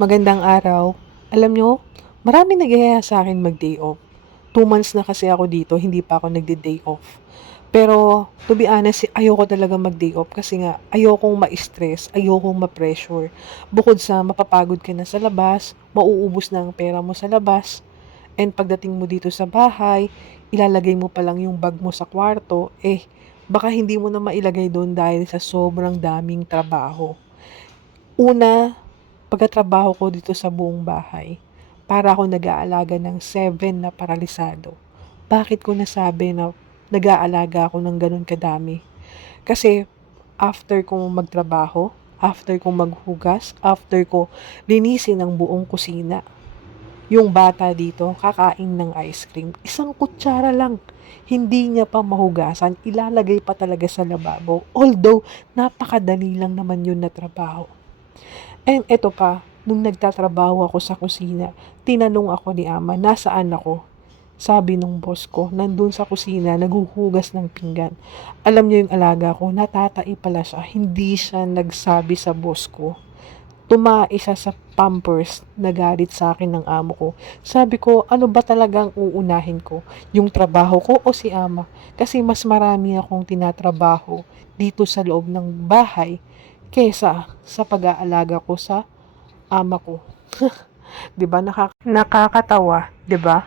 Magandang araw. Alam nyo, marami nag-aya sa akin mag-day off. 2 months na kasi ako dito, hindi pa ako nagde-day off. Pero, to be honest, ayoko talaga mag-day off kasi nga, ayokong ma-stress, ayokong ma-pressure. Bukod sa mapapagod ka na sa labas, mauubos na ang pera mo sa labas, and pagdating mo dito sa bahay, ilalagay mo pa lang yung bag mo sa kwarto, baka hindi mo na mailagay doon dahil sa sobrang daming trabaho. Una, pagkatrabaho ko dito sa buong bahay, para ako nag-aalaga ng 7 na paralisado. Bakit ko nasabi na nag-aalaga ako ng ganun kadami? Kasi after kong magtrabaho, after kong maghugas, after ko linisin ang buong kusina, yung bata dito kakain ng ice cream. Isang kutsara lang. Hindi niya pa mahugasan, ilalagay pa talaga sa lababo. Although, napakadali lang naman yun na trabaho. And eto pa, nung nagtatrabaho ako sa kusina, tinanong ako ni ama, nasaan ako? Sabi nung boss ko, nandun sa kusina, naghuhugas ng pinggan. Alam niyo yung alaga ko, natatai pala siya. Hindi siya nagsabi sa boss ko. Tumai siya sa Pampers, nagalit sa akin ng amo ko. Sabi ko, ano ba talagang uunahin ko? Yung trabaho ko o si ama? Kasi mas marami akong tinatrabaho dito sa loob ng bahay kesa sa pag-aalaga ko sa ama ko. 'Di ba nakakatawa, 'di ba?